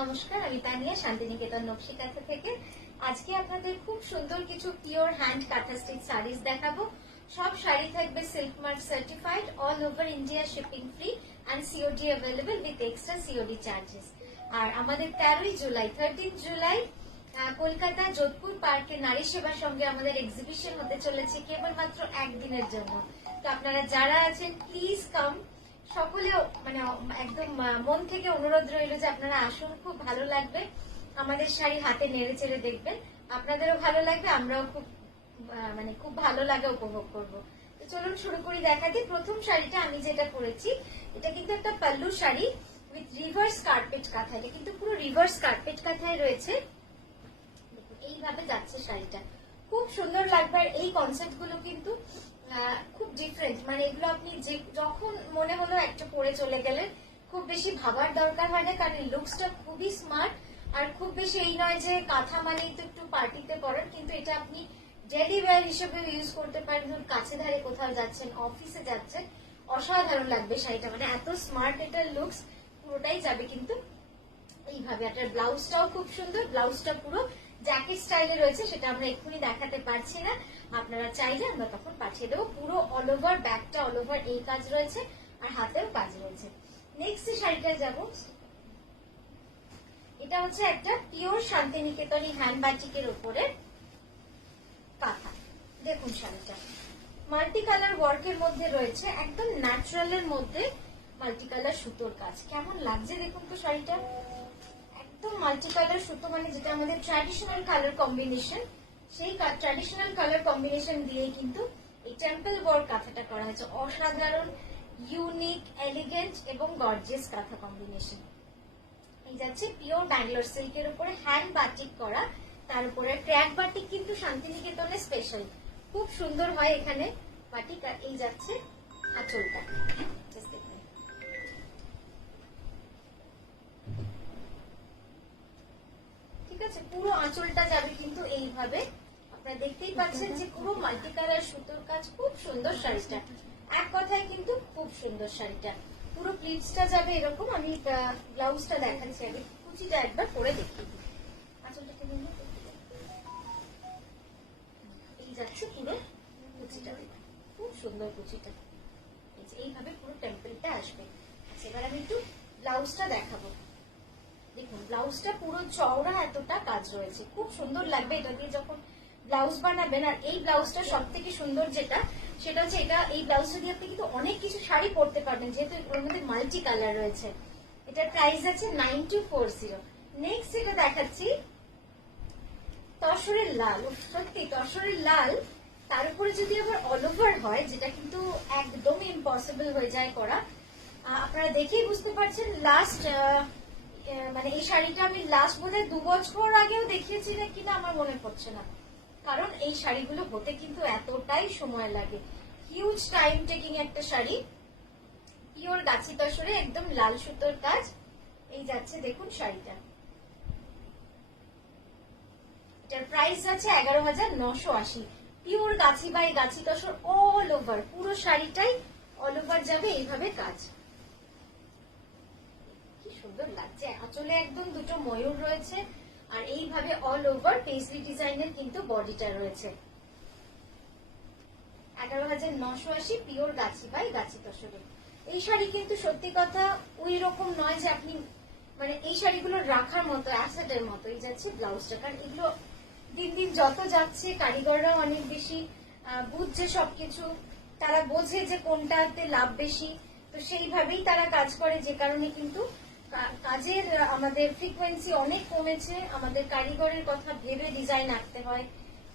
নমস্কার, আমি তানিয়া শান্তিনিকেতন নকশি কাঁথা থেকে। আজকে আপনাদের খুব সুন্দর কিছু pure hand kantha stitch saris দেখাবো। সব শাড়ি থাকবে silk mark certified, all over India shipping free and COD available with extra COD charges. আর আমাদের 13 জুলাই কলকাতা যোধপুর পার্কে নারী সেবার সঙ্গে আমাদের এক্সিবিশন হতে চলেছে কেবলমাত্র একদিনের জন্য। তো আপনারা যারা আছেন প্লিজ কাম। সকলেও মানে একদম মন থেকে অনুরোধ রইল যে আপনারা আসুন, খুব ভালো লাগবে। আমাদের শাড়ি হাতে নেড়ে চেড়ে দেখবেন, আপনাদেরও ভালো লাগবে, আমরাও খুব ভালো লাগে উপভোগ করব। তো চলুন শুরু করি দেখাতে। প্রথম শাড়িটা আমি যেটা পরেছি, এটা কিন্তু একটা pallu sari with reverse carpet kantha. এটা কিন্তু পুরো রিভার্স কার্পেট কাঁথায় রয়েছে। দেখুন এইভাবে যাচ্ছে শাড়িটা, খুব সুন্দর লাগবে। আর এই কনসেপ্ট গুলো কিন্তু খুব ডিফারেন্ট, মানে এগুলো আপনি যখন মনে হলো একটা পরে চলে গেলেন, খুব বেশি ভাবার দরকার হয় না, কারণ লুকসটা খুবই স্মার্ট। আর খুব বেশি এই নয় যে কাঁথা মানেই তো একটু পার্টিতে পরেন, কিন্তু এটা আপনি ডেলি ওয়্যার হিসেবে ইউজ করতে পারেন। ধরুন কাছে ধারে কোথাও যাচ্ছেন, অফিসে যাচ্ছেন, অসাধারণ লাগবে শাড়িটা, মানে এত স্মার্ট এটা লুকস। পুরোটাই যাবে কিন্তু এইভাবে। আপনার ব্লাউজটাও খুব সুন্দর, ব্লাউজটা পুরো জ্যাকেট স্টাইলে রয়েছে, সেটা আমরা এক্ষুনি দেখাতে পারছি না, আপনারা চাইলে আমরা তখন পাঠিয়ে দেবো। পুরো অল ওভার ব্যাকটা অল ওভার এই কাজ রয়েছে, আর হাতেও কাজ রয়েছে। নেক্সট শাড়িটা যাব, এটা হচ্ছে একটা পিওর শান্তিনিকেতনী হ্যান্ড বাটিকের উপরে কাঁথা। দেখুন শাড়িটা মাল্টি কালার ওয়ার্কের মধ্যে রয়েছে, একদম ন্যাচারালের মধ্যে মাল্টি কালার সুতোর কাজ। কেমন লাগছে দেখুন তো শাড়িটা, একদম মাল্টি কালার সুতো, মানে যেটা আমাদের ট্র্যাডিশনাল কালার কম্বিনেশন, সেই ট্র্যাডিশনাল কালার কম্বিনেশন দিয়ে কিন্তু এই টেম্পল ওয়ার্ক কাঁথাটা করা হয়েছে। অসাধারণ, ইউনিক, এলিগেন্ট এবং গর্জিয়াস কাঁথা কম্বিনেশন। এই যাচ্ছে পিওর ব্যাঙ্গালোর সিল্কের উপরে হ্যান্ড বাটিক করা, তার উপরে ক্র্যাক বাটিক কিন্তু শান্তিনিকেতনে স্পেশাল, খুব সুন্দর হয় এখানে বাটিক। আর এই যাচ্ছে আঁচলটা, ঠিক আছে, পুরো আঁচলটা যাবে কিন্তু এইভাবে। আপনারা দেখতেই পাচ্ছেন যে পুরো মাল্টি কালার সুতোর কাজ, খুব সুন্দর শাড়িটা। এক কথায় কিন্তু খুব সুন্দর শাড়িটা। পুরো প্লিটসটা যাবে এরকম। আমি ব্লাউজটা দেখাচ্ছি আগে, কুচিটা একবার পরে দেখিয়ে দিই। আঁচলটাকে এই যাচ্ছে পুরো কুচিটা, খুব সুন্দর কুচিটা, এইভাবে পুরো টেম্পলটা আসবে। আচ্ছা, এবার আমি একটু ব্লাউজটা দেখাবো। দেখুন ব্লাউজটা পুরো চওড়া এতটা কাজ রয়েছে, খুব সুন্দর লাগবে এটা দিয়ে যখন ব্লাউজ বানাবেন। আর এই ব্লাউজটা সব থেকে সুন্দর যেটা, সেটা হচ্ছে এটা, এই ব্লাউজটা দিয়ে আপনি কিন্তু অনেক কিছু শাড়ি পরতে পারবেন, যেহেতু ওর মধ্যে মাল্টি কালার রয়েছে। এটার প্রাইস আছে 9240। নেক্সট যেটা দেখাচ্ছি তসরের লাল। সত্যি তসরের লাল, তার উপরে যদি আবার অল ওভার হয়, যেটা কিন্তু একদমই ইম্পসিবল হয়ে যায় করা। আপনারা দেখেই বুঝতে পারছেন, লাস্ট মানে এই শাড়িটা আমি লাস্ট বোধহয় 2 বছর আগেও দেখিয়েছি না কিনা আমার মনে পড়ছে না, কারণ এই শাড়িগুলো হতে কিন্তু এতটাই সময় লাগে, হিউজ টাইম টেকিং একটা শাড়ি। পিওর গাছি তসরে একদম লাল সুতোর কাজ। এই যাচ্ছে দেখুন শাড়িটা, এটার প্রাইস আছে 11,980। Pure Gachhi by Gachhi tussar all over, পুরো শাড়িটাই অল ওভার যাবে এইভাবে কাজ। সুন্দর লাগছে, আঁচলে একদম দুটো ময়ূর রয়েছে, আর এইভাবে অল ওভার পেজলি ডিজাইনের কিন্তু বডিটা রয়েছে। 11,980 পিওর গাছি বাই গাছি তসরে। এই শাড়ি কিন্তু সত্যি কথা ওই রকম নয় যে আপনি, মানে এই শাড়িগুলো রাখার মতো, অ্যাসেটের মতো। এই যাচ্ছে ব্লাউজটা, কারণ এগুলো দিন দিন যত যাচ্ছে কারিগররাও অনেক বেশি বুঝছে সবকিছু, তারা বোঝে যে কোনটাতে লাভ বেশি, তো সেইভাবেই তারা কাজ করে, যে কারণে কিন্তু কাজের আমাদের ফ্রিকোয়েন্সি অনেক কমেছে। আমাদের কারিগরের কথা ভেবে ডিজাইন আঁকতে হয়,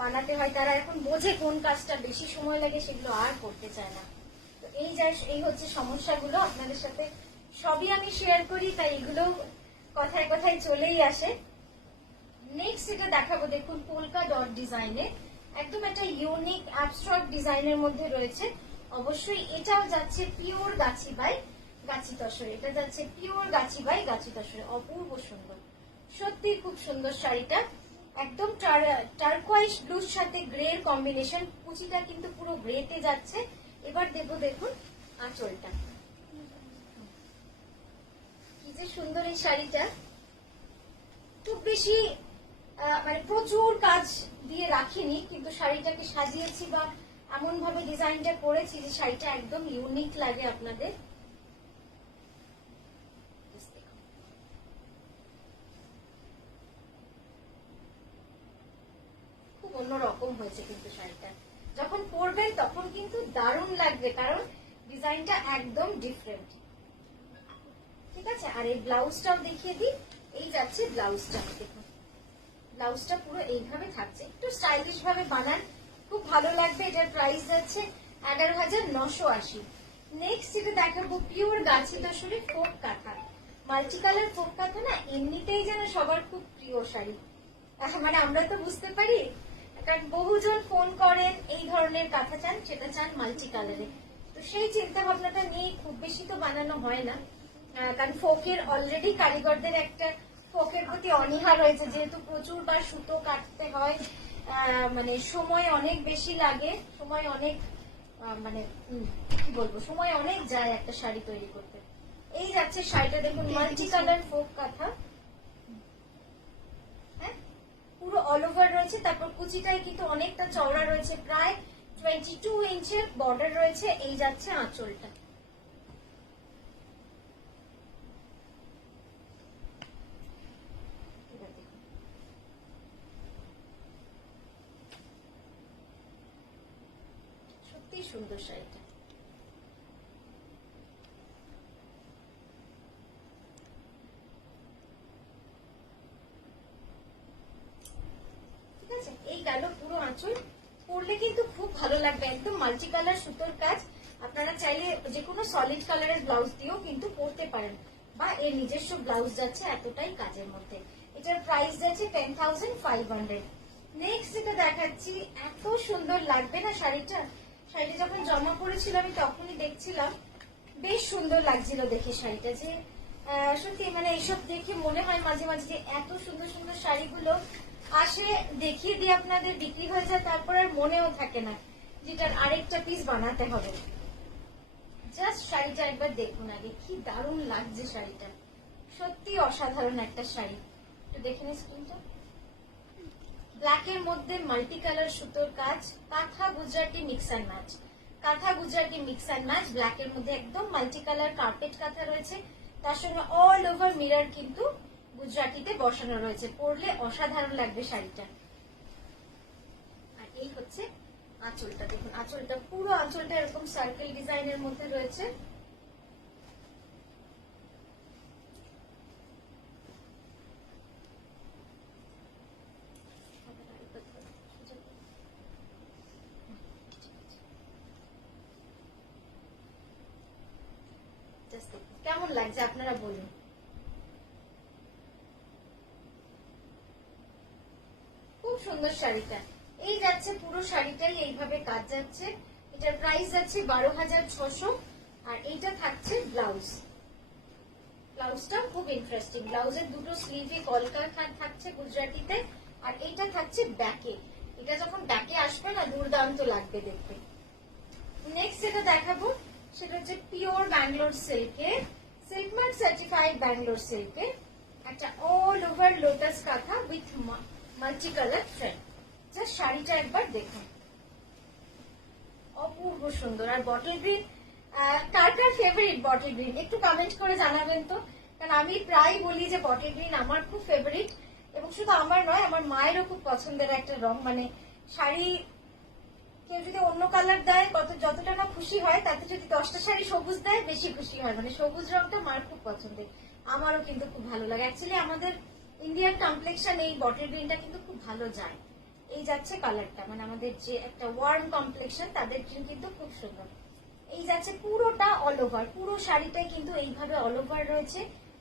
বানাতে হয়, তারা এখন বোঝে কোন কাজটা বেশি সময় লাগে, সেগুলো আর করতে চায় না। তো এই হচ্ছে সমস্যাগুলো, আপনাদের সাথে সবই আমি শেয়ার করি, তাই এগুলো কথায় কথায় চলেই আসে। নেক্সট এটা দেখাবো, দেখুন পোলকা ডট ডিজাইনে, একদম একটা ইউনিক অ্যাবস্ট্রাক্ট ডিজাইনের মধ্যে রয়েছে। অবশ্যই এটাও যাচ্ছে পিওর গাছি বাই গাছি তসরে, এটা যাচ্ছে পিওর গাছি বাই গাছি তসরে। অপূর্ব সুন্দর, সত্যি খুব সুন্দর শাড়িটা, একদম টার্কোয়াইশ ব্লুর সাথে গ্রের কম্বিনেশন। কুচিটা কিন্তু পুরো গ্রেতে যাচ্ছে। এবার দেবো দেখুন আঁচলটা, কি যে সুন্দর এই শাড়িটা, খুব বেশি মানে প্রচুর কাজ দিয়ে রাখিনি, কিন্তু শাড়িটাকে সাজিয়েছি বা এমন ভাবে ডিজাইনটা করেছি যে শাড়িটা একদম ইউনিক লাগে আপনাদের। খুব অন্যরকম হয়েছে কিন্তু শাড়িটা, যখন পরবেন তখন কিন্তু দারুণ লাগবে, কারণ ডিজাইনটা একদম ডিফারেন্ট। ঠিক আছে, আর এই ব্লাউজটাও দেখিয়ে দিই। এই যাচ্ছে ব্লাউজটা, দেখুন ব্লাউজটা পুরো এইভাবে থাকছে, একটু স্টাইলিশ ভাবে বানান, খুব ভালো লাগবে। এটার প্রাইস যাচ্ছে 11,980। নেক্সট যেটা দেখাবো পিওর গাছি তসরে ফোক কাঁথা, মাল্টি কালার ফোক কাঁথা না এমনিতেই যেন সবার খুব প্রিয় শাড়ি, মানে আমরা তো বুঝতে পারি, কারণ বহুজন ফোন করেন এই ধরনের কাঁথা চান, সেটা চান মাল্টি কালারে। তো সেই চিন্তা ভাবনাটা নিয়ে খুব বেশি তো বানানো হয় না, কারণ ফোকের অলরেডি কারিগরদের একটা ফোকের প্রতি অনীহা রয়েছে, যেহেতু প্রচুর বার সুতো কাটতে হয়, মানে সময় অনেক বেশি লাগে, সময় অনেক মানে কি বলবো, সময় অনেক যায় একটা শাড়ি তৈরি করতে। এই যাচ্ছে শাড়িটা, দেখুন মাল্টি কালার ফোক কাঁথা, হ্যাঁ পুরো অল ওভার রয়েছে। তারপর কুচিটাই কিন্তু অনেকটা চওড়া রয়েছে, প্রায় 22 ইঞ্চের বর্ডার রয়েছে। এই যাচ্ছে আঁচলটা, সত্যি সুন্দর শাড়িটা। ঠিক আছে, এই গেল পুরো আঁচল, পরলে কিন্তু খুব ভালো লাগবে, একদম মাল্টি কালার সুতোর কাজ। আপনারা চাইলে যে কোনো সলিড কালারের ব্লাউজ দিয়েও কিন্তু পরতে পারেন, বা এর নিজস্ব ব্লাউজ যাচ্ছে এতটাই কাজের মধ্যে। এটার প্রাইস যাচ্ছে 10,500। নেক্সট যেটা দেখাচ্ছি, এত সুন্দর লাগবে না শাড়িটা, শাড়িটা যখন জমা পড়েছিল আমি তখনই দেখছিলাম, বেশ সুন্দর লাগছিল দেখে শাড়িটা, যে সত্যি মানে এইসব দেখে মনে হয় মাঝে মাঝে যে এত সুন্দর সুন্দর শাড়িগুলো আসে, দেখিয়ে দিয়ে আপনাদের বিক্রি হয়ে যায়, তারপর আর মনেও থাকে না যেটার আরেকটা পিস বানাতে হবে। জাস্ট শাড়িটা একবার দেখুন আগে, কি দারুণ লাগছে শাড়িটা, সত্যি অসাধারণ একটা শাড়ি। একটু দেখে নিন স্ক্রিনটা, ব্ল্যাকের মধ্যে মাল্টি কালার সুতোর কাজ, কাঁথা গুজরাটি মিক্স অ্যান্ড ম্যাচ, কাঁথা গুজরাটি মিক্স অ্যান্ড ম্যাচ, ব্ল্যাকের মধ্যে একদম মাল্টি কালার কার্পেট কাঁথা রয়েছে, তার সঙ্গে অল ওভার মিরর কিন্তু গুজরাটিতে বসানো রয়েছে, পরলে অসাধারণ লাগবে শাড়িটা। আর এই হচ্ছে আঁচলটা, দেখুন আঁচলটা, পুরো আঁচলটা এরকম সার্কেল ডিজাইনের মধ্যে রয়েছে। কেমন লাগছে আপনারা বলুন। খুব সুন্দর শাড়িটা, এই যাচ্ছে পুরো শাড়িটাই এইভাবে কাজ যাচ্ছে। এটার প্রাইস যাচ্ছে 12,600। আর এইটা থাকছে ব্লাউজ, ব্লাউজটা খুব ইন্টারেস্টিং, ব্লাউজের দুটো স্লিভে কলকা থাকছে গুজরাটিতে, আর এইটা থাকছে ব্যাকে, এটা যখন ব্যাকে আসবে না দুর্দান্ত লাগবে দেখতে। নেক্সট যেটা দেখাবো সেটা হচ্ছে পিওর ব্যাঙ্গালোর সিল্কে, সিল্ক মার্ক সার্টিফাইড ব্যাঙ্গালোর সিল্কে একটা all over lotus kantha with multi colour thread. Just শাড়িটা একবার দেখুন, অপূর্ব সুন্দর। আর বটল গ্রিন, কার কার ফেভারিট বটল গ্রিন একটু কমেন্ট করে জানাবেন তো, কারণ আমি প্রায় বলি যে বটল গ্রিন আমার খুব ফেভারিট, এবং শুধু আমার নয় আমার মায়েরও খুব পছন্দের একটা রং। মানে শাড়ি কেউ যদি অন্য কালার দেয় যতটা না খুশি হয়, তাতে যদি 10টা শাড়ি সবুজ দেয় বেশি খুশি হয়, মানে সবুজ রংটা মার খুব পছন্দের, আমারও কিন্তু খুব ভালো লাগে। অ্যাকচুয়ালি আমাদের ইন্ডিয়ান কমপ্লেক্সন এই বটল গ্রিনটা কিন্তু খুব ভালো যায়। এই যাচ্ছে কালারটা, মানে আমাদের যে একটা ওয়ার্ম কমপ্লেক্সন তাদের কিন্তু খুব সুন্দর। এই যাচ্ছে পুরোটা অল ওভার, পুরো শাড়িটাই কিন্তু এইভাবে অল ওভার রয়েছে,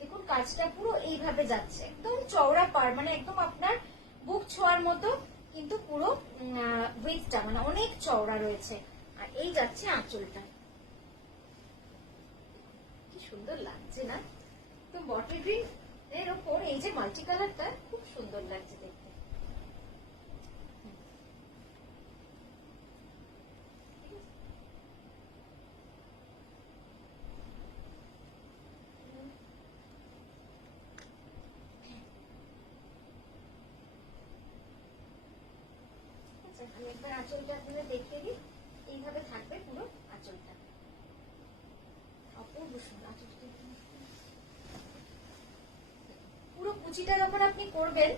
দেখুন কাজটা পুরো এইভাবে যাচ্ছে, একদম চওড়া পার, মানে একদম আপনার বুক ছোঁয়ার মতো কিন্তু পুরো উইথটা মানে অনেক চওড়া রয়েছে। আর এই যাচ্ছে আঁচলটা, কি সুন্দর লাগছে না, তো বটল গ্রিন এর ওপর এই যে মাল্টি কালারটা খুব সুন্দর লাগছে দেখতে। আমি একবার আঁচলটা আপনাদের দেখিয়ে দিই। এইভাবে থাকবে পুরো আঁচলটা, অপূর্ব সুন্দর আঁচলটা। পুরো কুচিটা যখন আপনি করবেন,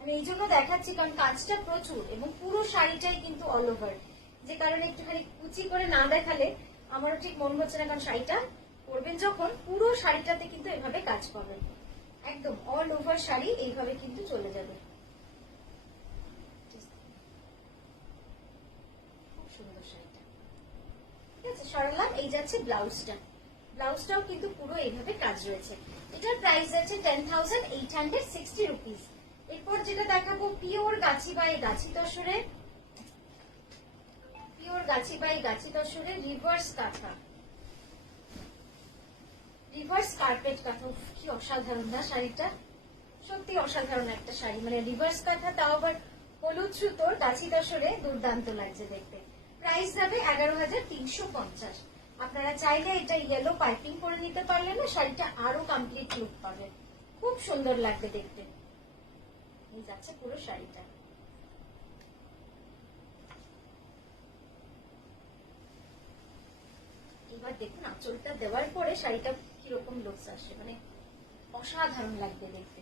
আমি এই জন্য দেখাচ্ছি কারণ কাজটা প্রচুর এবং পুরো শাড়িটাই কিন্তু অল ওভার, যে কারণে একটুখানি কুচি করে না দেখালে আমারও ঠিক মন হচ্ছে না, কারণ শাড়িটা করবেন যখন পুরো শাড়িটাতে কিন্তু এভাবে কাজ পাবেন, একদম অল ওভার শাড়ি এইভাবে কিন্তু চলে যাবে। খুব সুন্দর শাড়িটা, ঠিক আছে সরালাম। এই যাচ্ছে ব্লাউজটা, ব্লাউজটাও কিন্তু পুরো এইভাবে কাজ রয়েছে। এটার প্রাইস আছে 10,860 রুপিস। এরপর যেটা দেখাবো pure Gachhi by Gachhi তসরে, pure Gachhi by Gachhi তসরে reverse কাঁথা, রিভার্স কার্পেট কাঁথা। কি অসাধারণ না শাড়িটা, সত্যি অসাধারণ একটা শাড়ি, মানে রিভার্স কাঁথা, তাও আবার হলুদ সুতোর গাছি তসরে, দুর্দান্ত লাগছে দেখতে। প্রাইস যাবে 11,350। আপনারা চাইলে এটা ইয়েলো পাইপিং করে নিতে পারলে না শাড়িটা আরো কমপ্লিট লুক পাবে, খুব সুন্দর লাগবে দেখতে। এই যাচ্ছে পুরো শাড়িটা। এবার দেখুন আঁচলটা দেওয়ার পরে শাড়িটা কিরকম লুকস আসে, মানে অসাধারণ লাগবে দেখতে।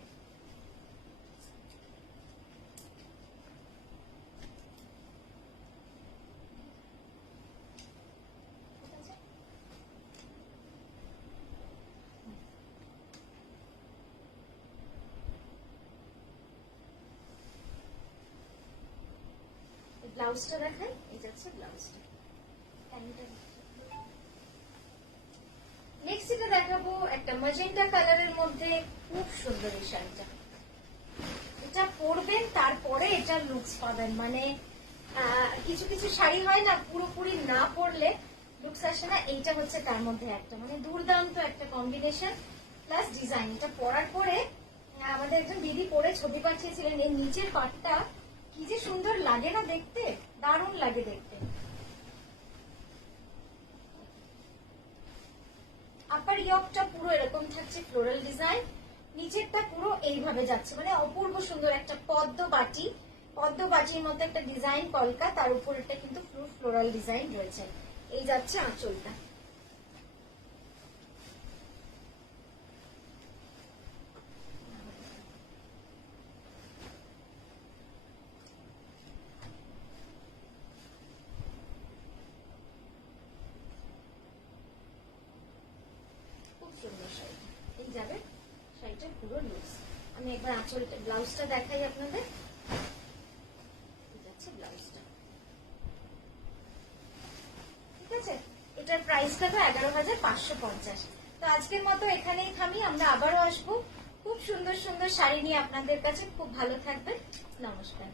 ব্লাউজটা দেখাই, এই যাচ্ছে ব্লাউজটা। নেক্সট এটা দেখাবো একটা ম্যাজেন্টা কালারের মধ্যে, খুব সুন্দর এই শাড়িটা। এটা পরবেন তারপরে এটা লুকস পাবেন, মানে কিছু কিছু শাড়ি হয় না পুরোপুরি না পরলে লুকস আসে না, এইটা হচ্ছে তার মধ্যে একটা, মানে দুর্দান্ত একটা কম্বিনেশন প্লাস ডিজাইন। এটা পরার পরে আমাদের একজন দিদি পরে ছবি পাঠিয়েছিলেন, এই নিচের পাটটা কি যে সুন্দর লাগে না দেখতে, দারুণ লাগে দেখতে। আপার ইয়কটা পুরো এরকম থাকছে ফ্লোরাল ডিজাইন, নিচেরটা পুরো এইভাবে যাচ্ছে, মানে অপূর্ব সুন্দর একটা পদ্ম বাটি, পদ্ম বাটির মতো একটা ডিজাইন কলকা, তার উপর একটা কিন্তু পুরো ফ্লোরাল ডিজাইন রয়েছে। এই যাচ্ছে আঁচলটা। সুন্দর শাড়ি, এই যাবে শাড়িটার পুরো লুকস। আমি একবার আঁচলটা ব্লাউজটা দেখাই আপনাদের, যাচ্ছে ব্লাউজটা, ঠিক আছে। এটার প্রাইস থাকবে 11,550। তো আজকের মতো এখানেই থামি, আমরা আবারও আসবো খুব সুন্দর সুন্দর শাড়ি নিয়ে আপনাদের কাছে। খুব ভালো থাকবেন, নমস্কার।